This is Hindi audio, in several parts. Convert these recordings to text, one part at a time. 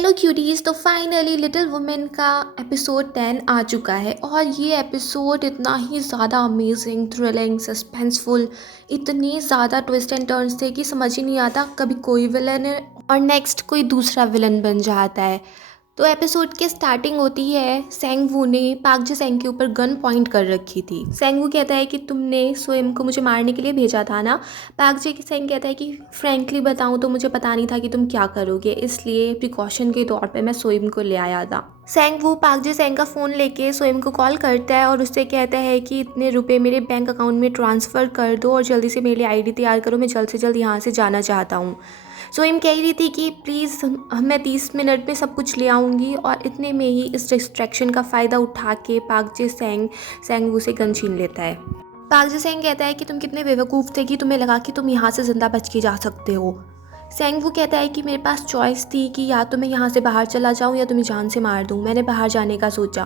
Hello cuties. तो फाइनली लिटिल वुमेन का एपिसोड 10 आ चुका है और ये एपिसोड इतना ही ज़्यादा अमेजिंग, थ्रिलिंग, सस्पेंसफुल, इतने ज़्यादा ट्विस्ट एंड टर्न्स थे कि समझ ही नहीं आता कभी कोई विलन है और नेक्स्ट कोई दूसरा विलन बन जाता है। तो एपिसोड की स्टार्टिंग होती है, सेंगवू ने पाक जी सेंग के ऊपर गन पॉइंट कर रखी थी। सेंगवू कहता है कि तुमने सोएम को मुझे मारने के लिए भेजा था ना। पाक जी सेंग कहता है कि फ्रैंकली बताऊं तो मुझे पता नहीं था कि तुम क्या करोगे, इसलिए प्रिकॉशन के तौर पे मैं सोएम को ले आया था। सेंगवू पाक जी सेंग का फ़ोन लेके सोएम को कॉल करता है और उससे कहता है कि इतने रुपए मेरे बैंक अकाउंट में ट्रांसफ़र कर दो और जल्दी से मेरे लिए आईडी तैयार करो, मैं जल्द से जल्द यहाँ से जाना चाहता हूँ। सोइम कह रही थी कि प्लीज़ मैं 30 मिनट में सब कुछ ले आऊँगी और इतने में ही इस डिस्ट्रैक्शन का फ़ायदा उठा के पाक जे सेंगवू से गन छीन लेता है। पाक जे सेंग कहता है कि तुम कितने बेवकूफ़ थे कि तुम्हें लगा कि तुम यहाँ से ज़िंदा बच के जा सकते हो। सेंगवू कहता है कि मेरे पास चॉइस थी कि या तो मैं यहाँ से बाहर चला जाऊँ या तुम्हें जान से मार दूँ, मैंने बाहर जाने का सोचा।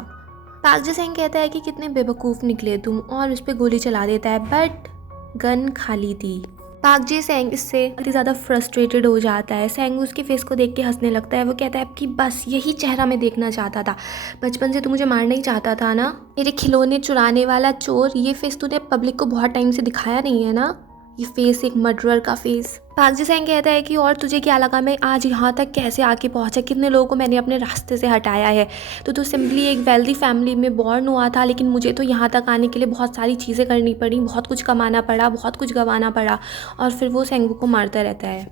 पाक जे सेंग कहता है कि कितने बेवकूफ़ निकले तुम और उस पर गोली चला देता है, बट गन खाली थी। पाक जी सेंग इससे बहुत ही ज़्यादा फ्रस्ट्रेटेड हो जाता है। सेंग उसके फेस को देख के हंसने लगता है। वो कहता है कि बस यही चेहरा मैं देखना चाहता था, बचपन से तू मुझे मारना ही चाहता था ना, मेरे खिलौने चुराने वाला चोर। ये फेस तूने पब्लिक को बहुत टाइम से दिखाया नहीं है ना, ये फेस एक मर्डरर का फेस। पाक जी सेंग कहता है कि और तुझे क्या लगा मैं आज यहाँ तक कैसे आके पहुँचा, कितने लोगों को मैंने अपने रास्ते से हटाया है। तो तू सिंपली एक वेल्दी फैमिली में बॉर्न हुआ था, लेकिन मुझे तो यहाँ तक आने के लिए बहुत सारी चीज़ें करनी पड़ी, बहुत कुछ कमाना पड़ा, बहुत कुछ गंवाना पड़ा। और फिर वो सेंगवू को मारता रहता है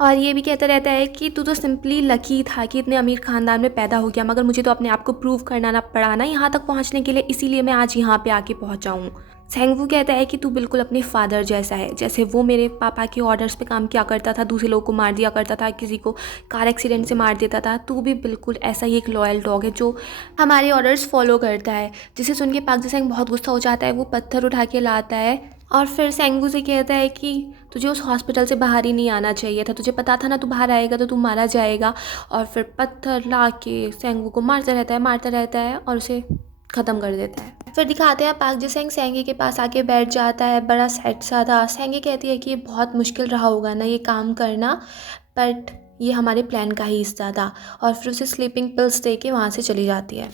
और ये भी कहता रहता है कि तू तो सिंपली लकी था कि इतने अमीर ख़ानदान में पैदा हो गया, मगर मुझे तो अपने आप को प्रूव करना ना पड़ा ना यहाँ तक पहुँचने के लिए, इसीलिए मैं आज यहाँ पे आके पहुँचा हूँ। सेंगवू कहता है कि तू बिल्कुल अपने फादर जैसा है, जैसे वो मेरे पापा के ऑर्डर्स पे काम किया करता था, दूसरे लोगों को मार दिया करता था, किसी को कार एक्सीडेंट से मार देता था, तू भी बिल्कुल ऐसा ही एक लॉयल डॉग है जो हमारे ऑर्डर्स फॉलो करता है। जिसे सुन के पाक जी सेंग बहुत गुस्सा हो जाता है। वो पत्थर उठा के लाता है और फिर सेंगवू से कहता है कि तुझे उस हॉस्पिटल से बाहर ही नहीं आना चाहिए था, तुझे पता था ना तू बाहर आएगा तो तू मारा जाएगा। और फिर पत्थर ला के सेंगवू को मारता रहता है और उसे ख़त्म कर देता है। फिर दिखाते हैं पाक जी सेंग सेंगे के पास आके बैठ जाता है, बड़ा सैड सा था। सेंगे कहती है कि ये बहुत मुश्किल रहा होगा ना ये काम करना, बट ये हमारे प्लान का ही हिस्सा था। और फिर उसे स्लीपिंग पिल्स दे के वहाँ से चली जाती है।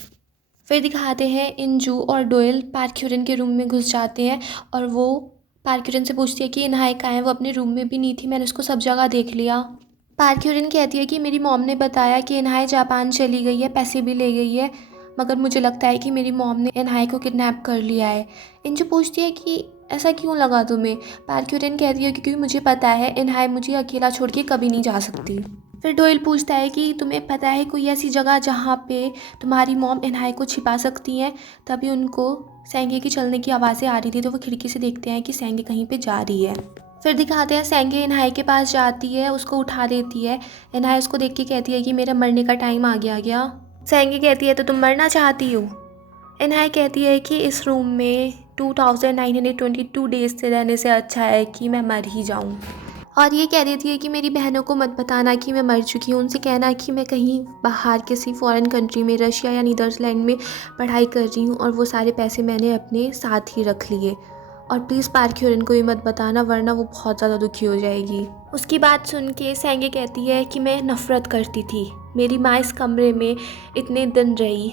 फिर दिखाते हैं इंजू और डोयल पार्क्यूरन के रूम में घुस जाते हैं और वो पार्क्यूरन से पूछती है कि इनहाई कहाँ है। वो अपने रूम में भी नहीं थी, मैंने उसको सब जगह देख लिया। पार्क्यूरन कहती है कि मेरी मॉम ने बताया कि इनहाई जापान चली गई है, पैसे भी ले गई है, मगर मुझे लगता है कि मेरी मॉम ने इनहाई को किडनैप कर लिया है। इंजू पूछती है कि ऐसा क्यों लगा तुम्हें। पार्क्यूरन कहती है क्योंकि मुझे पता है इनहाई मुझे अकेला छोड़ के कभी नहीं जा सकती। फिर डोयल पूछता है कि तुम्हें पता है कोई ऐसी जगह जहाँ पे तुम्हारी मॉम इनहाई को छिपा सकती हैं। तभी उनको सेंगे की चलने की आवाज़ें आ रही थी, तो वो खिड़की से देखते हैं कि सेंगे कहीं पे जा रही है। फिर दिखाते हैं सेंगे इनहाई के पास जाती है, उसको उठा देती है। इनहाई उसको देख के कहती है कि मेरा मरने का टाइम आ गया। सेंगे कहती है तो तुम मरना चाहती हो। इनहाई कहती है कि इस रूम में 2922 डेज से रहने से अच्छा है कि मैं मर ही जाऊँ। और ये कह देती है कि मेरी बहनों को मत बताना कि मैं मर चुकी हूँ, उनसे कहना कि मैं कहीं बाहर किसी फॉरेन कंट्री में, रशिया या नीदरलैंड में पढ़ाई कर रही हूँ और वो सारे पैसे मैंने अपने साथ ही रख लिए। और प्लीज़ पार्क्यूरन को भी मत बताना, वरना वो बहुत ज़्यादा दुखी हो जाएगी। उसकी बात सुन के सेंगे कहती है कि मैं नफ़रत करती थी, मेरी माँ इस कमरे में इतने दिन रही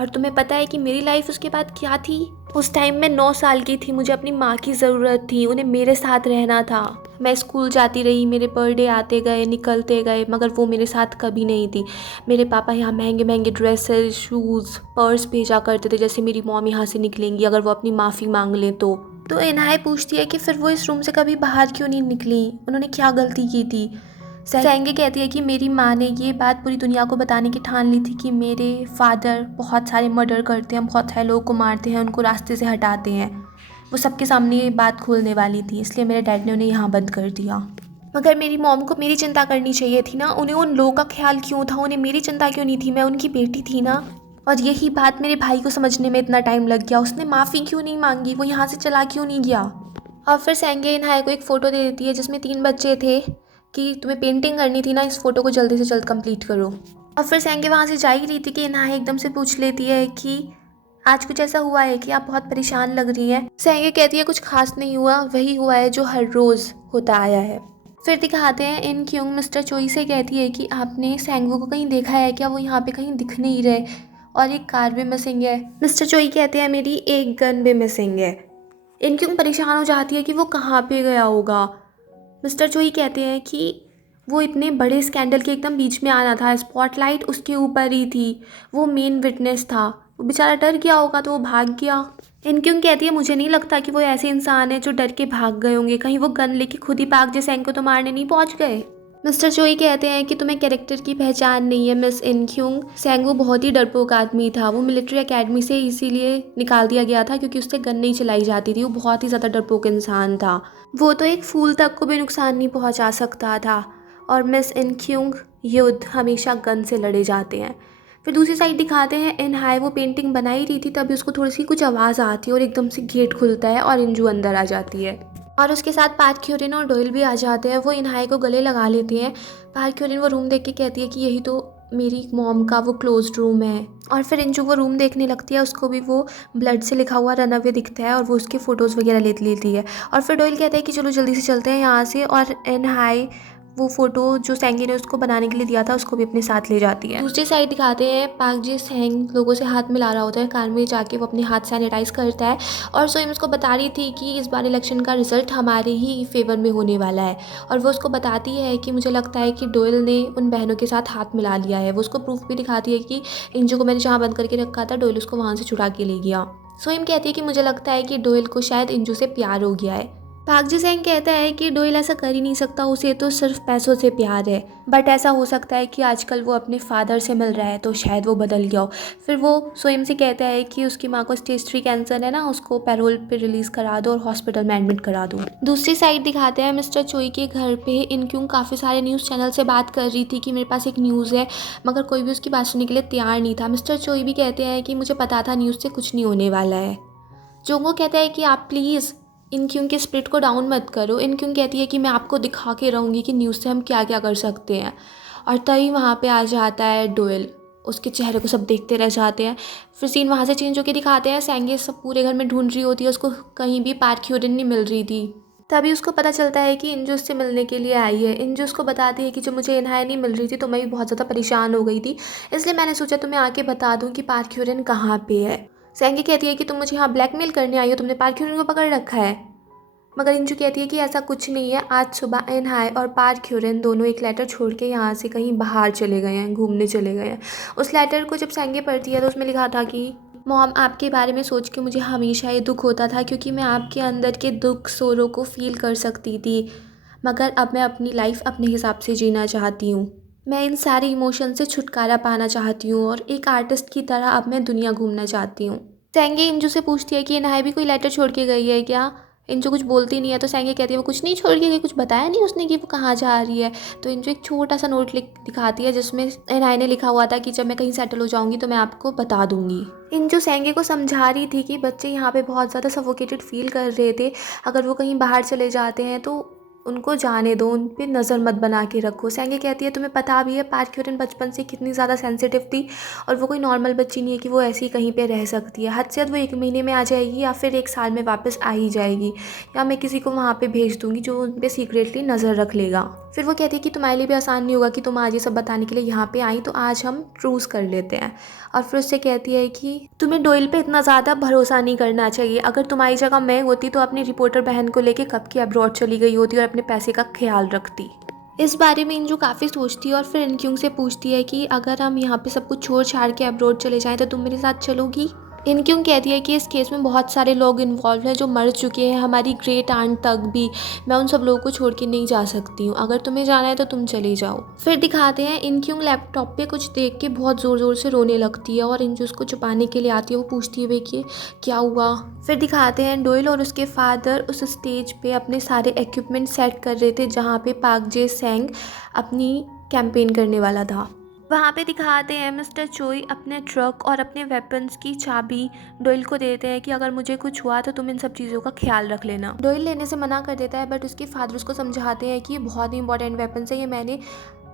और तुम्हें पता है कि मेरी लाइफ उसके बाद क्या थी। उस टाइम मैं 9 साल की थी, मुझे अपनी माँ की ज़रूरत थी, उन्हें मेरे साथ रहना था। मैं स्कूल जाती रही, मेरे बर्थडे आते गए निकलते गए, मगर वो मेरे साथ कभी नहीं थी। मेरे पापा यहाँ महंगे महंगे ड्रेसेस, शूज़, पर्स भेजा करते थे, जैसे मेरी मॉम यहाँ से निकलेंगी अगर वो अपनी माफ़ी मांग लें तो इनहाई पूछती है कि फिर वो इस रूम से कभी बाहर क्यों नहीं निकली, उन्होंने क्या गलती की थी। सेंगे कहती है कि मेरी माँ ने ये बात पूरी दुनिया को बताने की ठान ली थी कि मेरे फादर बहुत सारे मर्डर करते हैं, बहुत सारे लोगों को मारते हैं, उनको रास्ते से हटाते हैं। वो सबके सामने ये बात खोलने वाली थी, इसलिए मेरे डैड ने उन्हें यहाँ बंद कर दिया। मगर मेरी मॉम को मेरी चिंता करनी चाहिए थी ना, उन्हें उन लोगों का ख्याल क्यों था, उन्हें मेरी चिंता क्यों नहीं थी, मैं उनकी बेटी थी ना। और यही बात मेरे भाई को समझने में इतना टाइम लग गया, उसने माफ़ी क्यों नहीं मांगी, वो यहाँ से चला क्यों नहीं गया। और फिर सेंगे इनहाई को एक फ़ोटो दे देती है जिसमें 3 बच्चे थे कि तुम्हें पेंटिंग करनी थी ना, इस फ़ोटो को जल्दी से जल्द कंप्लीट करो। और फिर सेंगे वहाँ से जा ही रही थी कि इनहाई एकदम से पूछ लेती है कि आज कुछ ऐसा हुआ है कि आप बहुत परेशान लग रही हैं। सेंगे कहती है कुछ खास नहीं हुआ, वही हुआ है जो हर रोज़ होता आया है। फिर दिखाते हैं इन क्योंग मिस्टर चोई से कहती है कि आपने सैंगवो को कहीं देखा है क्या, वो यहाँ पे कहीं दिख नहीं रहे और एक कार भी मिसिंग है। मिस्टर चोई कहते हैं मेरी एक गन भी मिसिंग है। इन क्योंग परेशान हो जाती है कि वो कहाँ पे गया होगा। मिस्टर चोई कहते हैं कि वो इतने बड़े स्कैंडल के एकदम बीच में आना था, स्पॉटलाइट उसके ऊपर ही थी, वो मेन विटनेस था, वो बेचारा डर गया होगा तो वो भाग गया। इनक्यूंग कहती है मुझे नहीं लगता कि वो ऐसे इंसान है जो डर के भाग गए होंगे, कहीं वो गन लेके खुद ही पाक जैसे को तो मारने नहीं पहुंच गए। मिस्टर चोई कहते हैं कि तुम्हें कैरेक्टर की पहचान नहीं है मिस इनक्यूंग, सेंगो बहुत ही डरपोक आदमी था, वो मिलिट्री एकेडमी से इसीलिए निकाल दिया गया था क्योंकि उससे गन नहीं चलाई जाती थी, वो बहुत ही ज़्यादा डरपोक इंसान था, वो तो एक फूल तक को भी नुकसान नहीं पहुंचा सकता था। और मिस इनक्यूंग युद्ध हमेशा गन से लड़े जाते हैं। फिर दूसरी साइड दिखाते हैं इन हाई वो पेंटिंग बनाई रही थी, तभी उसको थोड़ी सी कुछ आवाज़ आती है और एकदम से गेट खुलता है और इंजू अंदर आ जाती है और उसके साथ पार्क क्यूरिन और डोयल भी आ जाते हैं। वो इन हाई को गले लगा लेते हैं। पार्क क्यूरिन वो रूम देख के कहती है कि यही तो मेरी मॉम का वो क्लोज्ड रूम है। और फिर इंजू वो रूम देखने लगती है, उसको भी वो ब्लड से लिखा हुआ रन अवे दिखता है और वो उसके फ़ोटोज़ वगैरह ले लेती है। और फिर डोयल कहता है कि चलो जल्दी से चलते हैं यहाँ से, और इन हाई वो फ़ोटो जो सेंगी ने उसको बनाने के लिए दिया था उसको भी अपने साथ ले जाती है। दूसरी साइड दिखाते हैं पार्क जी सेंग लोगों से हाथ मिला रहा होता है, कार में जाके वो अपने हाथ सैनिटाइज करता है और सोइम उसको बता रही थी कि इस बार इलेक्शन का रिजल्ट हमारे ही फेवर में होने वाला है। और वो उसको बताती है कि मुझे लगता है कि डोयल ने उन बहनों के साथ हाथ मिला लिया है। वो उसको प्रूफ भी दिखाती है कि इंजू को मैंने जहाँ बंद करके रखा था डोयल उसको वहाँ से छुड़ा के ले गया। सोइम कहती है कि मुझे लगता है कि डोयल को शायद इंजू से प्यार हो गया है। पाक जी सेंग कहता है कि डोयल ऐसा कर ही नहीं सकता, उसे तो सिर्फ पैसों से प्यार है, बट ऐसा हो सकता है कि आजकल वो अपने फादर से मिल रहा है तो शायद वो बदल गया हो। फिर वो स्वयं से कहता है कि उसकी माँ को स्टेज 3 कैंसर है ना, उसको पैरोल पे रिलीज़ करा दो और हॉस्पिटल में एडमिट करा दो। दूसरी साइड दिखाते हैं मिस्टर चोई के घर पे इनक्यूंग काफ़ी सारे न्यूज़ चैनल से बात कर रही थी कि मेरे पास एक न्यूज़ है, मगर कोई भी उसकी बात सुनने के लिए तैयार नहीं था। मिस्टर चोई भी कहते हैं कि मुझे पता था न्यूज़ से कुछ नहीं होने वाला है। जोंगो कहता है कि आप प्लीज़ इनक्यूंग के स्पिरिट को डाउन मत करो। इनक्यूंग कहती है कि मैं आपको दिखा के रहूँगी कि न्यूज़ से हम क्या क्या कर सकते हैं। और तभी वहाँ पे आ जाता है डोयल, उसके चेहरे को सब देखते रह जाते हैं। फिर सीन वहाँ से चेंज होकर दिखाते हैं सेंगे सब पूरे घर में ढूंढ रही होती है, उसको कहीं भी पार्क क्यूरिन नहीं मिल रही थी। तभी उसको पता चलता है कि इंजू उससे मिलने के लिए आई है। इंजू उसको बताती है कि जब मुझे इनहाई नहीं मिल रही थी तो मैं भी बहुत ज़्यादा परेशान हो गई थी, इसलिए मैंने सोचा तुम्हें आके बता दूँ कि पार्क क्यूरिन कहाँ पे है। सेंगी कहती है कि तुम मुझे यहाँ ब्लैकमेल करने आई हो, तुमने पार्क क्यूरिन को पकड़ रखा है। मगर इंजू कहती है कि ऐसा कुछ नहीं है, आज सुबह इनहाई और पार्क क्यूरिन दोनों एक लेटर छोड़ के यहाँ से कहीं बाहर चले गए हैं, घूमने चले गए हैं। उस लेटर को जब सेंगे पढ़ती है तो उसमें लिखा था कि मॉम, आपके बारे में सोच के मुझे हमेशा ये दुख होता था क्योंकि मैं आपके अंदर के दुख सोरों को फील कर सकती थी, मगर अब मैं अपनी लाइफ अपने हिसाब से जीना चाहती हूँ। मैं इन सारे इमोशन से छुटकारा पाना चाहती हूँ और एक आर्टिस्ट की तरह अब मैं दुनिया घूमना चाहती हूँ। सेंगे इंजू से पूछती है कि इनहाई भी कोई लेटर छोड़ के गई है क्या। इंजू कुछ बोलती नहीं है तो सेंगे कहती है वो कुछ नहीं छोड़ के गई, कुछ बताया नहीं उसने कि वो कहाँ जा रही है। तो इंजू एक छोटा सा नोट लिख दिखाती है जिसमें इनहाई ने लिखा हुआ था कि जब मैं कहीं सेटल हो जाऊंगी तो मैं आपको बता दूंगी। इंजू सेंगे को समझा रही थी कि बच्चे यहाँ पे बहुत ज़्यादा सफोकेटेड फील कर रहे थे, अगर वो कहीं बाहर चले जाते हैं तो उनको जाने दो, उन पे नज़र मत बना के रखो। सेंगे कहती है तुम्हें पता भी है पार्क क्यूरिन बचपन से कितनी ज़्यादा सेंसिटिव थी और वो कोई नॉर्मल बच्ची नहीं है कि वो ऐसी ही कहीं पे रह सकती है। हद से हद वो 1 महीने में आ जाएगी या फिर 1 साल में वापस आ ही जाएगी, या मैं किसी को वहाँ पे भेज दूँगी जो उन पर सीक्रेटली नज़र रख लेगा। फिर वो कहती है कि तुम्हारे लिए भी आसान नहीं होगा कि तुम आज ये सब बताने के लिए यहाँ पे आई, तो आज हम ट्रूस कर लेते हैं। और फिर उससे कहती है कि तुम्हें डोयल पे इतना ज़्यादा भरोसा नहीं करना चाहिए, अगर तुम्हारी जगह मैं होती तो अपनी रिपोर्टर बहन को लेके कब की अब्रॉड चली गई होती और अपने पैसे का ख्याल रखती। इस बारे में इंजू काफ़ी सोचती है और फिर इनक्यूंग से पूछती है कि अगर हम यहाँ पे सब कुछ छोड़ छाड़ के अब्रॉड चले जाएं तो तुम मेरे साथ चलोगी। इनक्यूंग कहती है कि इस केस में बहुत सारे लोग इन्वॉल्व हैं जो मर चुके हैं, हमारी ग्रेट आंट तक भी, मैं उन सब लोगों को छोड़ के नहीं जा सकती हूँ, अगर तुम्हें जाना है तो तुम चले जाओ। फिर दिखाते हैं इनक्यूंग लैपटॉप पे कुछ देख के बहुत ज़ोर ज़ोर से रोने लगती है और इंजू उसको छुपाने के लिए आती है। वो पूछती है कि क्या हुआ। फिर दिखाते हैं डोयल और उसके फादर उस स्टेज पे अपने सारे इक्विपमेंट सेट कर रहे थे जहाँ पे पार्क जे सेंग अपनी कैंपेन करने वाला था। वहाँ पे दिखाते हैं मिस्टर चोई अपने ट्रक और अपने वेपन्स की चाबी डोयल को देते हैं कि अगर मुझे कुछ हुआ तो तुम इन सब चीज़ों का ख्याल रख लेना। डोयल लेने से मना कर देता है, बट उसके फादर उसको समझाते हैं कि ये बहुत ही इंपॉर्टेंट वेपन्स है, ये मैंने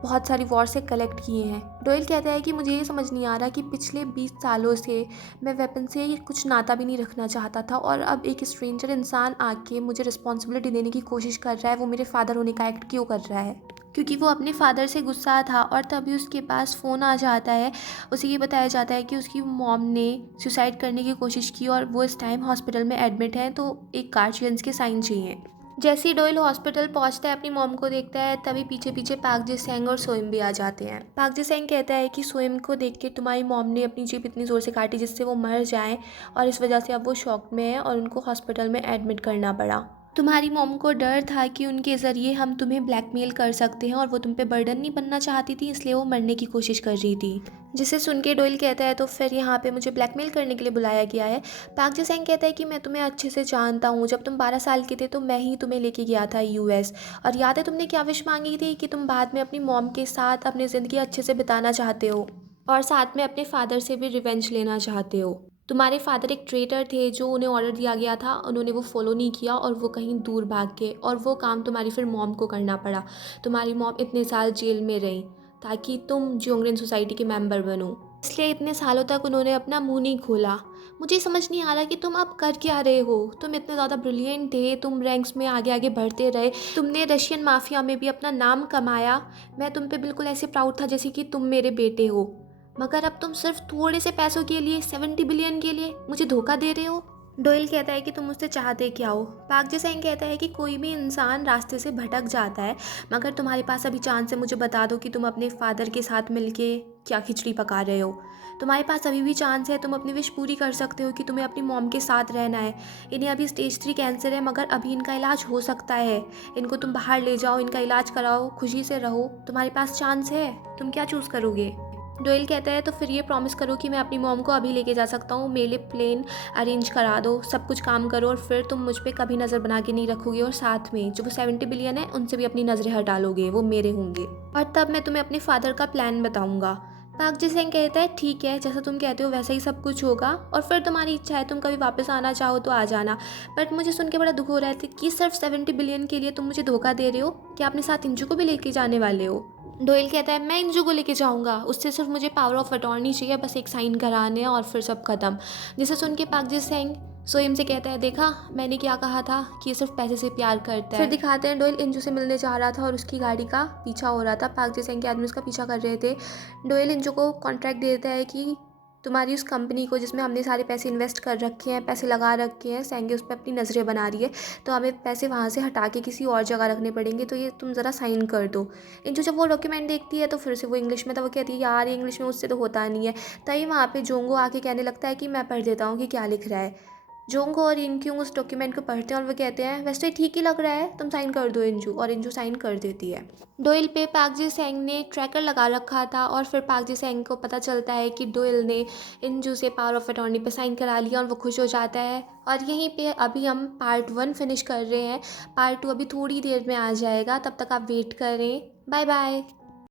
बहुत सारी वॉर से कलेक्ट किए हैं। डोयल कहता है कि मुझे ये समझ नहीं आ रहा कि पिछले 20 सालों से मैं वेपन से कुछ नाता भी नहीं रखना चाहता था और अब एक स्ट्रेंजर इंसान आके मुझे रिस्पॉन्सिबिलिटी देने की कोशिश कर रहा है। वो मेरे फादर होने का एक्ट क्यों कर रहा है? क्योंकि वो अपने फादर से गुस्सा था और तभी उसके पास फ़ोन आ जाता है। उसे ये बताया जाता है कि उसकी मॉम ने सुसाइड करने की कोशिश की और वो इस टाइम हॉस्पिटल में एडमिट है, तो एक गार्जियंस के साइन चाहिए। जैसे ही डोयल हॉस्पिटल पहुंचता है, अपनी मॉम को देखता है, तभी पीछे पीछे पाक जी सेंग और सोइम भी आ जाते हैं। पाक जी सेंग कहता है कि सोइम को देख के तुम्हारी मॉम ने अपनी जीभ इतनी ज़ोर से काटी जिससे वो मर जाएं और इस वजह से अब वो शॉक में है और उनको हॉस्पिटल में एडमिट करना पड़ा। तुम्हारी मॉम को डर था कि उनके ज़रिए हम तुम्हें ब्लैकमेल कर सकते हैं और वो तुम पे बर्डन नहीं बनना चाहती थी, इसलिए वो मरने की कोशिश कर रही थी। जिसे सुन के डोयल कहता है तो फिर यहाँ पे मुझे ब्लैकमेल करने के लिए बुलाया गया है। पाक जी सेंग कहता है कि मैं तुम्हें अच्छे से जानता हूँ, जब तुम 12 साल के थे तो मैं ही तुम्हें लेके गया था यूएस, और याद है तुमने क्या विश मांगी थी कि तुम बाद में अपनी मॉम के साथ अपनी ज़िंदगी अच्छे से बिताना चाहते हो और साथ में अपने फादर से भी रिवेंज लेना चाहते हो। तुम्हारे फादर एक ट्रेटर थे, जो उन्हें ऑर्डर दिया गया था, उन्होंने वो फॉलो नहीं किया और वो कहीं दूर भाग गए और वो काम तुम्हारी फिर मॉम को करना पड़ा। तुम्हारी मॉम इतने साल जेल में रही ताकि तुम जियोंग्रेन सोसाइटी के मेंबर बनो, इसलिए इतने सालों तक उन्होंने अपना मुंह नहीं खोला। मुझे समझ नहीं आ रहा कि तुम अब कर क्या रहे हो। तुम इतने ज़्यादा ब्रिलियंट थे, तुम रैंक्स में आगे आगे बढ़ते रहे, तुमने रशियन माफिया में भी अपना नाम कमाया। मैं तुम पे बिल्कुल ऐसे प्राउड था जैसे कि तुम मेरे बेटे हो, मगर अब तुम सिर्फ थोड़े से पैसों के लिए, 70 बिलियन के लिए मुझे धोखा दे रहे हो। डोयल कहता है कि तुम मुझसे चाहते क्या हो? पाक जी सेंग कहता है कि कोई भी इंसान रास्ते से भटक जाता है, मगर तुम्हारे पास अभी चांस है, मुझे बता दो कि तुम अपने फादर के साथ मिलके क्या खिचड़ी पका रहे हो। तुम्हारे पास अभी भी चांस है, तुम अपनी विश पूरी कर सकते हो कि तुम्हें अपनी मॉम के साथ रहना है। इन्हें अभी स्टेज 3 कैंसर है, मगर अभी इनका इलाज हो सकता है। इनको तुम बाहर ले जाओ, इनका इलाज कराओ, खुशी से रहो, तुम्हारे पास चांस है। तुम क्या चूज़ करोगे? डोयल कहता है तो फिर ये प्रॉमिस करो कि मैं अपनी मॉम को अभी लेके जा सकता हूँ, मेरे लिए प्लेन अरेंज करा दो, सब कुछ काम करो और फिर तुम मुझ पे कभी नज़र बना के नहीं रखोगे और साथ में जो वो 70 बिलियन है उनसे भी अपनी नज़रें हटा लोगे, वो मेरे होंगे, और तब मैं तुम्हें अपने फादर का प्लान बताऊँगा। पाक जी सेंग कहता है ठीक है, जैसा तुम कहते हो वैसा ही सब कुछ होगा और फिर तुम्हारी इच्छा है, तुम कभी वापस आना चाहो तो आ जाना। बट मुझे सुन के बड़ा दुख हो रहा है कि सिर्फ 70 बिलियन के लिए तुम मुझे धोखा दे रहे हो। क्या अपने साथ इंजू को भी लेके जाने वाले हो? डोयल कहता है मैं इंजू को लेके जाऊंगा, उससे सिर्फ मुझे पावर ऑफ अटॉर्नी चाहिए, बस एक साइन कराने हैं और फिर सब खत्म। जिसे सुन के पाक जी सेंग सोइम से कहता है देखा मैंने क्या कहा था कि ये सिर्फ पैसे से प्यार करता है। फिर दिखाते हैं डोयल इंजू से मिलने जा रहा था और उसकी गाड़ी का पीछा हो रहा था। पाक जी सेंग के आदमी उसका पीछा कर रहे थे। डोयल इंजू को कॉन्ट्रैक्ट दे देता है कि तुम्हारी उस कंपनी को जिसमें हमने सारे पैसे इन्वेस्ट कर रखे हैं, पैसे लगा रखे हैं, सेंगे उस पर अपनी नज़रें बना रही है, तो हमें पैसे वहाँ से हटा के किसी और जगह रखने पड़ेंगे, तो ये तुम ज़रा साइन कर दो। इंजू जब वो डॉक्यूमेंट देखती है तो फिर से वो इंग्लिश में, तो वो कहती है यार ये इंग्लिश में उससे तो होता नहीं है। तभी वहाँ पे जोंगो आके कहने लगता है कि मैं पढ़ देता हूँ कि क्या लिख रहा है। जोंगो और इनक्यूंग उस डॉक्यूमेंट को पढ़ते हैं और वो कहते हैं वैसे तो ठीक ही लग रहा है, तुम साइन कर दो इंजू, और इंजू साइन कर देती है। डोयल पे पाक जी सेंग ने ट्रैकर लगा रखा था और फिर पाक जी सेंग को पता चलता है कि डोयल ने इंजू से पावर ऑफ अटॉर्नी पे साइन करा लिया और वो खुश हो जाता है। और यहीं पे अभी हम पार्ट 1 फिनिश कर रहे हैं, पार्ट 2 अभी थोड़ी देर में आ जाएगा, तब तक आप वेट करें। Bye bye.